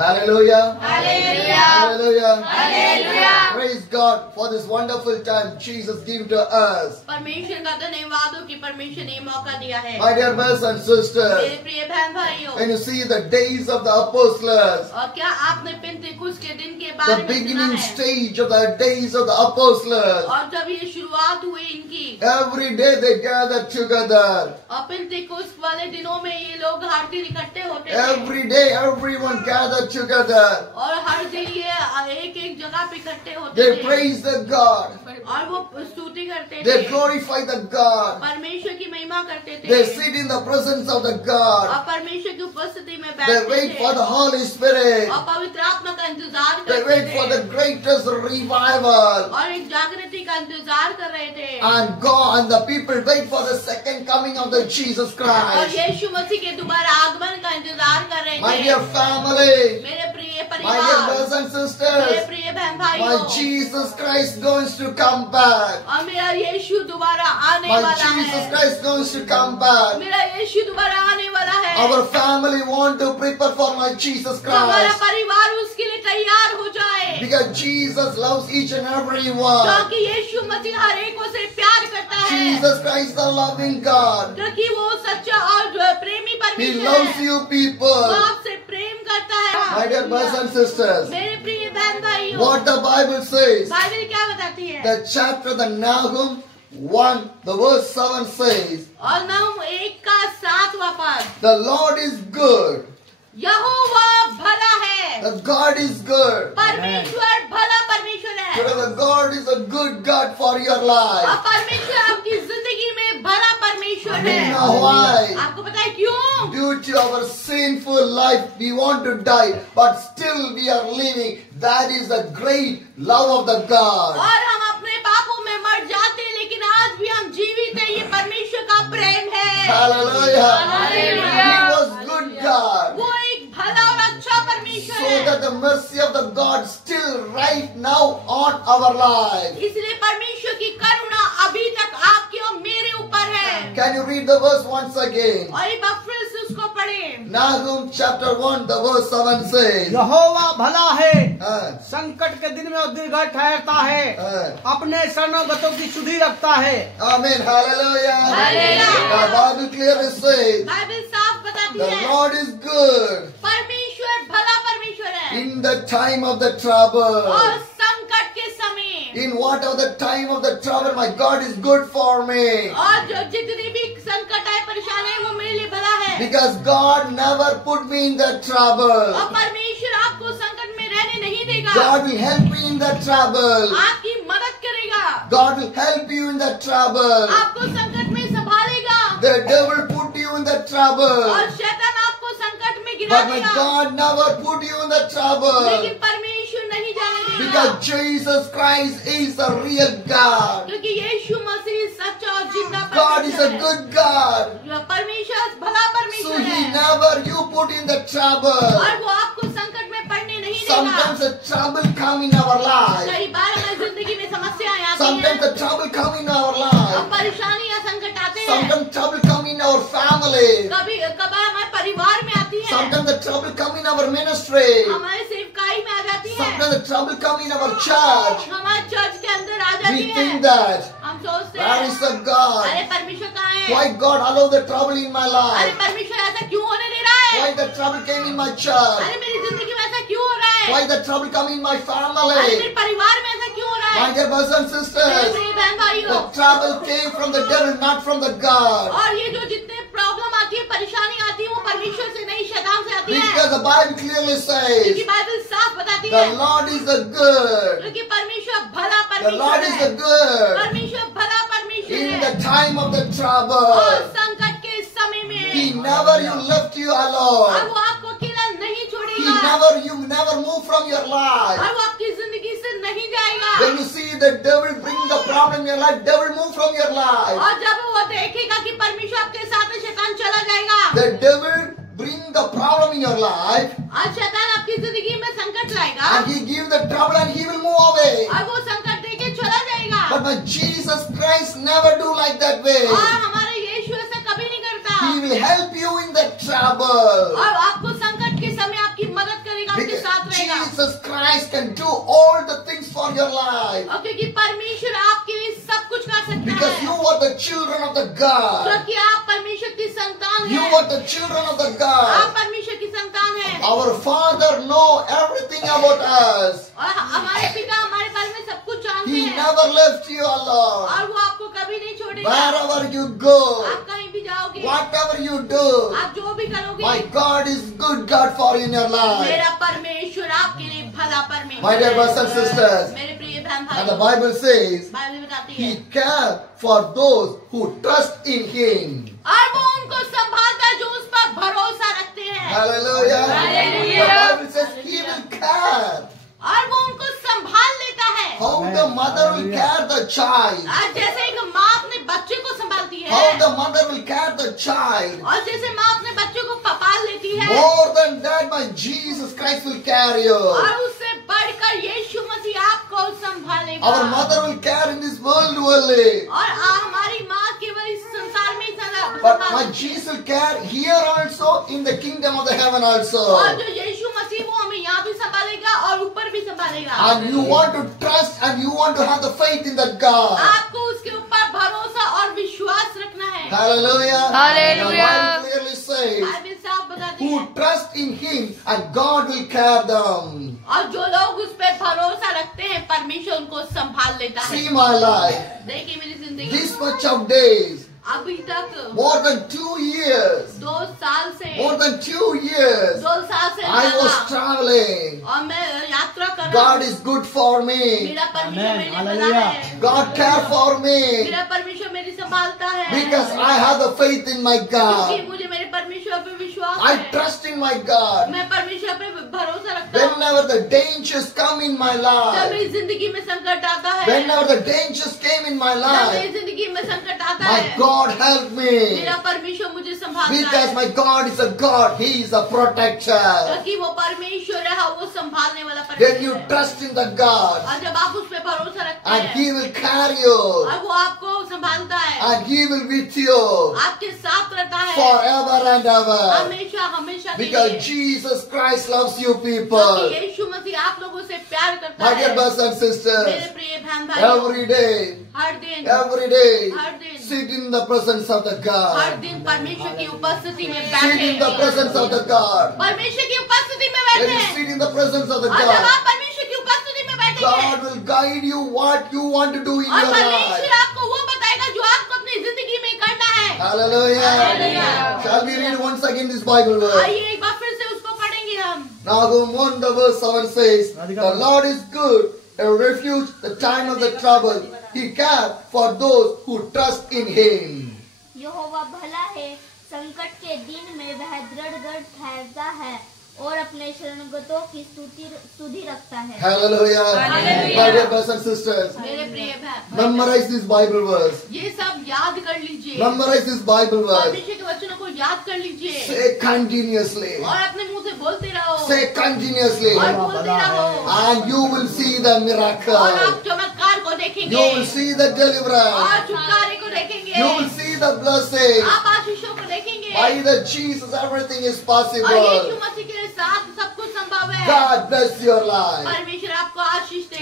Hallelujah. Hallelujah. Hallelujah. Hallelujah. Praise God for this wonderful time Jesus gave to us. परमेश्वर का धन्यवाद हो कि परमेश्वर ने मौका दिया है। My dear brothers and sisters, मेरे प्रिय बहन भाइयों, when you see the days of the apostles, और क्या आपने पेंतेकुस्त के दिन के the बारे में सुना beginning है? stage of the days of the apostles, और जब ये शुरुआत हुई इनकी, every day they gathered together. और पेंतेकुस्त वाले दिनों में ये लोग हर दिन इकट्ठे होते थे। Every day everyone gathered together. और हर दिन ये एक एक जगह पे इकट्ठे होते They थे। praise the God. और वो स्तुति करते They थे, glorify the God. परमेश्वर की महिमा करते थे। They sit in the presence of the God. और परमेश्वर की उपस्थिति में They बैठते wait for थे। the Holy Spirit. और पवित्र आत्मा का इंतजार They करते wait for थे। the greatest revival. और एक जागृति का इंतजार कर रहे थे। And God and the people wait for the second coming of the Jesus और Christ. यीशु मसीह के दोबारा आगमन का इंतजार कर रहे My थे। dear family, मेरे प्रिय my dear परिवार, brothers and मेरे sisters, प्रिय बहन my भाइयों, Jesus Christ going to come back. और मेरा यीशु दोबारा आने My वाला Jesus है। Christ going to come back. मेरा यीशु दोबारा आने वाला है। Our family want to prepare for my Jesus हमारा Christ. परिवार उसके लिए तैयार हो जाए, Because Jesus loves each and every one. क्योंकि यीशु मसीह हर एक को से प्यार करता है, Jesus Christ the loving God. क्योंकि वो सच्चा और प्रेमी He परमेश्वर loves है। you वो people. आपसे प्रेम करता है। My dear brothers and sisters, मेरे प्रिय बहन भाइयों, what the Bible says, Bible क्या बताती है? the chapter, the Nahum 1, the verse 7 says, और नहूम 1:7 पद, the Lord is good. यहोवा भला है, The God is good. परमेश्वर भला परमेश्वर है, Because the God is a good God for your और life. परमेश्वर आपकी जिंदगी में भला परमेश्वर You है। know why? आपको पता है क्यों? Due to our sinful life, we want to die, but still we are living. That is the great love of the God. और हम अपने पापों में मर जाते हैं, लेकिन आज भी हम जीवित हैं। ये परमेश्वर का प्रेम है। Hallelujah. Hallelujah. He was good God. वो एक भला और अच्छा परमेश्वर So है। that the mercy of the God still right now on our life. इसलिए परमेश्वर की करुणा अभी तक आपके और मेरे ऊपर है। Can you read the verse once again? और एक बार फिर से उसको पढ़ें। Nahum chapter 1, the verse 7 says, यहोवा भला है, uh, संकट के दिन में दीर्घ ठहरता है, uh, अपने शरणोगतों की सुधि रखता है। Amen. Hallelujah. Hallelujah. The Bible clearly says, Bible साफ बताती the है, Lord is good परमेश्वर भला परमेश्वर है। in the time of the trouble. और संकट के समय, In whatever the time of the trouble, my God is good for me. और जो जितनी भी संकट है, परेशानी है, वो मेरे लिए भला है। Because God never put me in the trouble. और परमेश्वर आपको संकट में रहने नहीं देगा। God will help me in the trouble. आपकी मदद करेगा, God will help you in the trouble. आपको संकट में संभालेगा, The devil put you in the trouble. और शैतान आपको संकट में गिरा But my देगा। God never put you in the trouble. लेकिन परमेश्वर नहीं जाने देगा, Because Jesus Christ is the real God. क्योंकि यीशु मसीह सच्चा और जिंदा God is परमेश्वर a है। good God. जो परमेश्वर भला So परमेश्वर He है, never you put in the trouble. और वो आपको संकट में पड़ने नहीं देगा। Sometimes the trouble come in our life. कई बार हमारी जिंदगी में समस्याएं आती Sometimes हैं, the trouble come in our और life. परेशानियां संकट आते हैं। Sometimes trouble come in our family. कभी कभार हमारे परिवार में आती है, Sometimes the trouble come in our ministry. हमारे सेवकाई में आ जाती है, Sometimes the trouble come in our church. हमारे चर्च के अंदर आ जाती We है। think that, हम सोचते where हैं, is the God? अरे परमेश्वर कहाँ है? Why God allow the trouble in my अरे life? परमेश्वर ऐसा क्यों होने दे रहा है? Why the trouble came in my church? अरे मेरी जिंदगी में ऐसा क्यों हो रहा है? Why the trouble come in my अरे family? मेरे परिवार में ऐसा क्यों हो रहा My है? dear brothers and मेरे sisters, प्रिय बहन भाइयों, the trouble came from the devil, not from the God. और ये जो जितने प्रॉब्लम आती है, परेशानी आती है, वो परमेश्वर से नहीं, शैतान से आती है। Because the Bible clearly क्योंकि says, बाइबल साफ बताती the है, Lord is the good. क्योंकि परमेश्वर भला The Lord परमेश्वर is the है। good. परमेश्वर भला परमेश्वर In है, the time of the और trouble, संकट के समय में He never you left you और alone. वो आपको अकेला नहीं He छोड़ेगा, you never move from your life. और वो आपकी जिंदगी से नहीं जाएगा। When you see the devil bring the problem in your life, devil move from your life. और जब वो देखेगा कि परमेश्वर आपके साथ है, शैतान चला जाएगा। The devil bring the problem in your life और शैतान आपकी जिंदगी में संकट लाएगा, and he give the trouble and he will move away. और वो संकट देके चला जाएगा। But my Jesus Christ never do like that way. और हमारा यीशु ऐसा कभी नहीं करता, He will help you in the trouble. और आपको संकट के समय आपकी मदद करेगा, आपके Jesus Christ can do all the things for your life. और क्योंकि परमेश्वर आपके लिए सब कुछ कर सकता Because है, you are the children of the God. क्योंकि आप परमेश्वर की संतान You हैं, are the children of the आप God. परमेश्वर की संतान हैं, Our Father know everything about us. और हमारे पिता हमारे बारे में सब कुछ जानते He हैं, never left you alone. और वो आपको कभी नहीं छोड़ेगा। Wherever you go, आप कहीं भी जाओगे, whatever you do, आप जो भी करोगे, my God is good God for you in your life. मेरा परमेश्वर आपके लिए भला परमेश्वर My dear है। brothers and sisters, मेरे प्रिय बहन and the भाई, Bible says, बाइबल बताती है, He cares for those who trust in Him. और वो उनको संभालता है जो उस पर भरोसा रखते हैं, Hallelujah. Hallelujah. The Bible says He will care. और वो उनको संभाल लेता है। How the mother will care the child. आज जैसे एक माँ अपने बच्चे को संभालती है, How the mother will care the child. और जैसे माँ अपने बच्चे को पाल लेती है, More than that, my Jesus Christ will carry you. और उससे बढ़कर यीशु मसीह आपको संभालेगा। Our mother will care in this world only. और हमारी माँ केवल इस संसार में ही But my Jesus will care here also in the kingdom of the heaven also. और जो यीशु मसीह वो हमें यहाँ भी संभालेगा और ऊपर भी संभालेगा। And you want to trust and you want to have the faith in that God. आपको उसके ऊपर भरोसा और विश्वास रखना है। Hallelujah. Hallelujah. The Bible clearly says, Bible साफ बताती who है, trust in Him and God will care them. और जो लोग उस पर भरोसा रखते हैं परमेश्वर उनको संभाल लेता है। See my life. देखिए मेरी जिंदगी, This much of days, अभी तक more than 2 years, 2 साल से, more than 2 years, 2 साल से I was लगा, traveling. और मैं यात्रा कर रहा God हूँ। is good for me. मेरा परमेश्वर Amen. मेरे लिए भला Hallelujah. है, God care for me मेरा परमेश्वर मेरी संभालता है, because I have the faith in my क्योंकि God. मुझे मेरे परमेश्वर पे विश्वास I है। trust in my God. मैं परमेश्वर पे भरोसा रखता हूँ। Whenever the dangers come in my जब life, मेरी जिंदगी में संकट आता है, whenever the dangers came in my जब मेरी life, जिंदगी में संकट आता my है, God help me मेरा परमेश्वर मुझे संभालता because है, my God is a God. He is a protector. क्योंकि वो परमेश्वर है, वो संभालने वाला When you परमेश्वर है। trust in the God और जब आप उस पे भरोसा रखते and हैं, He will carry you और वो आपको संभालता है, and He will with you आपके साथ रहता है, forever and ever हमेशा हमेशा के because लिए। Jesus Christ loves you क्योंकि people. यीशु मसीह आप लोगों से प्यार करता My dear है। brothers and मेरे sisters, प्रिय बहन भाइयों, every day, हर दिन every day, sit in the presence of the हर God. दिन परमेश्वर की उपस्थिति में Sit बैठे, in the presence of the God. परमेश्वर की उपस्थिति में When बैठे, you sit in the presence of the और जब God, आप परमेश्वर की उपस्थिति में बैठेंगे, God will guide you what you want to do in और your परमेश्वर life. आपको वो बताएगा जो आपको अपनी जिंदगी में करना है। Hallelujah. Hallelujah. Shall we read once again this Bible verse? आइए एक बार फिर से उसको पढ़ेंगे हम। Nahum 1 the verse 7 says, the Lord is good, a refuge the time of the trouble. He cares for those who trust in Him. यहोवा भला है, संकट के दिन में वह दृढ़ ठहरता है और अपने शरणगतों की स्तुति रखता है। Hallelujah. Hallelujah. My dear brothers and sisters, मेरे प्रिय भाई, memorize this Bible verse. ये सब याद कर लीजिए, Memorize this Bible verse. परमेश्वर के वचनों को याद कर लीजिए, Say continuously. और अपने मुंह से बोलते रहो, Say continuously. और बोलते रहो, And you will see the और miracle. आप चमत्कार को You देखेंगे, will see the deliverance. और छुटकारे को देखेंगे, You will see the blessing. आप आशीषों को देखेंगे। By the Jesus, everything is और यीशु possible. मसीह के साथ सब कुछ संभव है। God bless your life. परमेश्वर आपको आशीष दे।